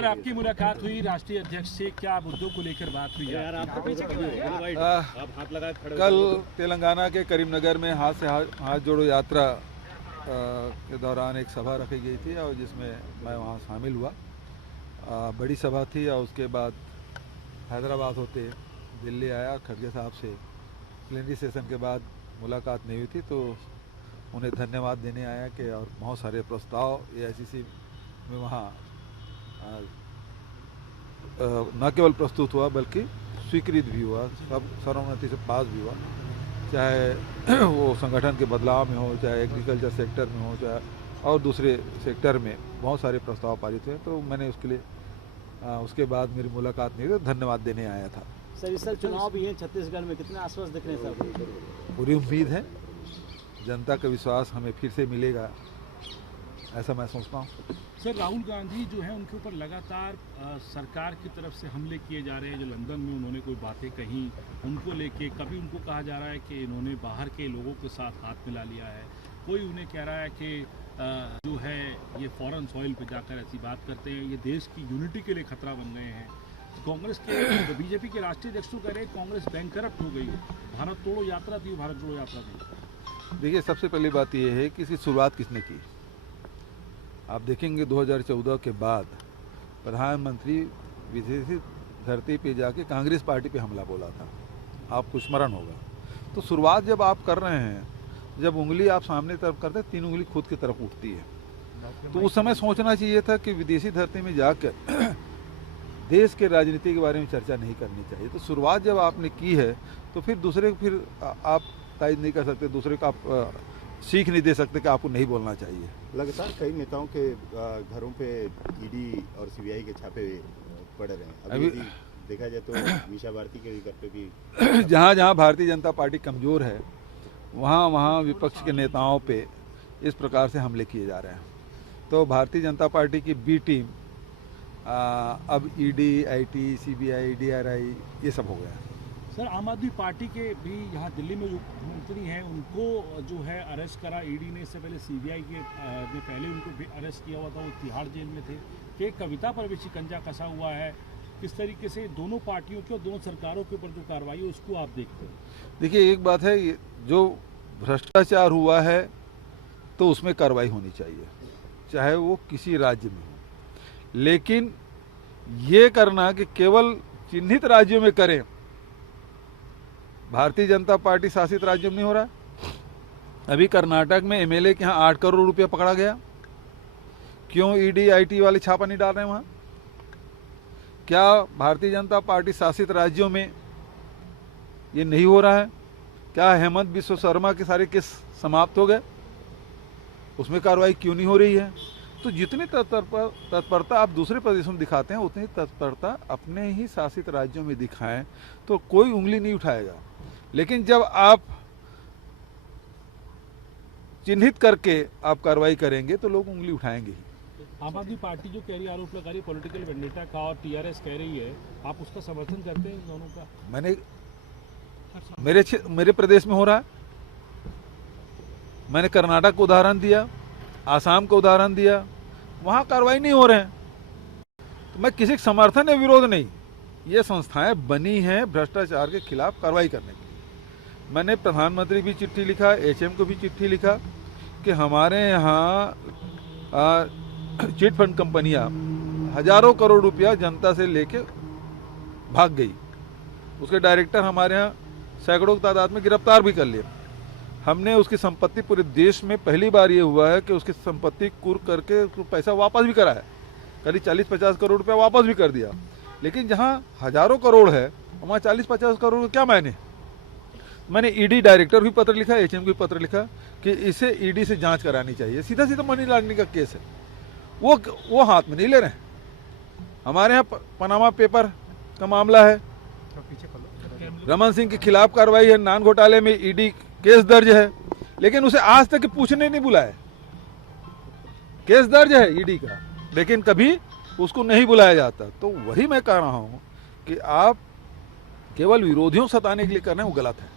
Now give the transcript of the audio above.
Sir, आपकी मुलाकात हुई राष्ट्रीय अध्यक्ष से, क्या मुद्दों को लेकर बात हुई? कल तेलंगाना के करीमनगर में हाथ जोड़ो यात्रा के दौरान एक सभा रखी गई थी और जिसमें मैं वहाँ शामिल हुआ। बड़ी सभा थी और उसके बाद हैदराबाद होते दिल्ली आया। खड़गे साहब से प्लेनरी सेशन के बाद मुलाकात नहीं हुई थी, तो उन्हें धन्यवाद देने आया कि और बहुत सारे प्रस्ताव एआईसीसी में वहाँ न केवल प्रस्तुत हुआ बल्कि स्वीकृत भी हुआ, सब सर्वसम्मति से पास भी हुआ। चाहे वो संगठन के बदलाव में हो, चाहे एग्रीकल्चर सेक्टर में हो, चाहे और दूसरे सेक्टर में बहुत सारे प्रस्ताव पारित हुए। तो मैंने उसके लिए उसके बाद मेरी मुलाकात नहीं हुई, तो धन्यवाद देने आया था। सर, इस साल चुनाव भी है छत्तीसगढ़ में, कितने आश्वस्त दिख रहे हैं सर? पूरी उम्मीद है, जनता का विश्वास हमें फिर से मिलेगा, ऐसा मैं सोचता हूँ। सर, राहुल गांधी जो है उनके ऊपर लगातार सरकार की तरफ से हमले किए जा रहे हैं। जो लंदन में उन्होंने कोई बातें कही, उनको लेके कभी उनको कहा जा रहा है कि इन्होंने बाहर के लोगों के साथ हाथ मिला लिया है, कोई उन्हें कह रहा है कि जो है ये फॉरेन सॉइल पे जाकर ऐसी बात करते हैं, ये देश की यूनिटी के लिए खतरा बन गए हैं। कांग्रेस के बीजेपी के राष्ट्रीय अध्यक्ष तो कह रहे हैं कांग्रेस बैंकरप्ट हो गई है। भारत तोड़ो यात्रा थी, भारत जोड़ो यात्रा थी। देखिए, सबसे पहली बात यह है कि इसकी शुरुआत किसने की। आप देखेंगे 2014 के बाद प्रधानमंत्री विदेशी धरती पे जाके कांग्रेस पार्टी पे हमला बोला था, आपको स्मरण होगा। तो शुरुआत जब आप कर रहे हैं, जब उंगली आप सामने तरफ करते हैं, 3 उंगली खुद की तरफ उठती है। तो उस समय सोचना चाहिए था कि विदेशी धरती में जाकर देश के राजनीति के बारे में चर्चा नहीं करनी चाहिए। तो शुरुआत जब आपने की है तो फिर दूसरे को फिर आप तायद नहीं कर सकते, दूसरे को आप सीख नहीं दे सकते कि आपको नहीं बोलना चाहिए। लगातार कई नेताओं के घरों पे ईडी और सीबीआई के छापे पड़ रहे हैं। अभी देखा जाए तो मीसा भारती के घर पे भी जहाँ जहाँ भारतीय जनता पार्टी कमज़ोर है, वहाँ वहाँ विपक्ष के नेताओं पे इस प्रकार से हमले किए जा रहे हैं। तो भारतीय जनता पार्टी की बी टीम अब ईडी, आईटी, सीबीआई, डीआरआई ये सब हो गया है। सर, आम आदमी पार्टी के भी यहाँ दिल्ली में जो मुख्यमंत्री हैं उनको जो है अरेस्ट करा ईडी ने। इससे पहले सीबीआई के ने पहले उनको भी अरेस्ट किया हुआ था, वो तिहाड़ जेल में थे। कि एक कविता पर भी शिकंजा कसा हुआ है। किस तरीके से दोनों पार्टियों के और दोनों सरकारों के ऊपर जो कार्रवाई है उसको आप देखते हैं? देखिए, एक बात है, जो भ्रष्टाचार हुआ है तो उसमें कार्रवाई होनी चाहिए, चाहे वो किसी राज्य में हो। लेकिन ये करना कि केवल चिन्हित राज्यों में करें, भारतीय जनता पार्टी शासित राज्यों में नहीं हो रहा। अभी कर्नाटक में एमएलए के यहाँ 8 करोड़ रुपया पकड़ा गया। क्यों ईडी आईटी वाले छापा नहीं डाल रहे हैं वहाँ? क्या भारतीय जनता पार्टी शासित राज्यों में ये नहीं हो रहा है? क्या हेमंत बिस्व शर्मा के सारे केस समाप्त हो गए? उसमें कार्रवाई क्यों नहीं हो रही है? तो जितनी तत्परता आप दूसरे प्रदेशों में दिखाते हैं, उतनी तत्परता अपने ही शासित राज्यों में दिखाएं तो कोई उंगली नहीं उठाएगा। लेकिन जब आप चिन्हित करके आप कार्रवाई करेंगे तो लोग उंगली उठाएंगे ही। आम आदमी पार्टी जो कह रही है, आरोप लगा रही है पॉलिटिकल वेंडेटा का, और टीआरएस कह रही है, आप उसका समर्थन करते हैं इन दोनों का? मेरे प्रदेश में हो रहा है। मैंने कर्नाटक को उदाहरण दिया, आसाम को उदाहरण दिया, वहाँ कार्रवाई नहीं हो रहे हैं। तो मैं किसी समर्थन या विरोध नहीं, ये संस्थाएं बनी हैं भ्रष्टाचार के खिलाफ कार्रवाई करने के लिए। मैंने प्रधानमंत्री भी चिट्ठी लिखा, एचएम को भी चिट्ठी लिखा कि हमारे यहाँ चिट फंड कंपनियां हजारों करोड़ रुपया जनता से लेके भाग गई। उसके डायरेक्टर हमारे यहाँ सैकड़ों की तादाद में गिरफ्तार भी कर लिए। हमने उसकी संपत्ति, पूरे देश में पहली बार ये हुआ है कि उसकी संपत्ति कुर्क करके उसको पैसा वापस भी करा है। करीब 40-50 करोड़ रुपया वापस भी कर दिया। लेकिन जहाँ हजारों करोड़ है वहाँ 40-50 करोड़ क्या मायने? मैंने ईडी डायरेक्टर भी पत्र लिखा, एचएम को भी पत्र लिखा कि इसे ईडी से जांच करानी चाहिए। सीधा सीधा मनी लॉन्ड्रिंग का केस है, वो हाथ में नहीं ले रहे हैं। हमारे यहाँ पनामा पेपर का मामला है, रमन सिंह के खिलाफ कार्रवाई है, नान घोटाले में ईडी केस दर्ज है, लेकिन उसे आज तक पूछने नहीं बुलाया। केस दर्ज है ईडी का, लेकिन कभी उसको नहीं बुलाया जाता। तो वही मैं कह रहा हूं कि आप केवल विरोधियों सताने के लिए कर रहे हैं, वो गलत है।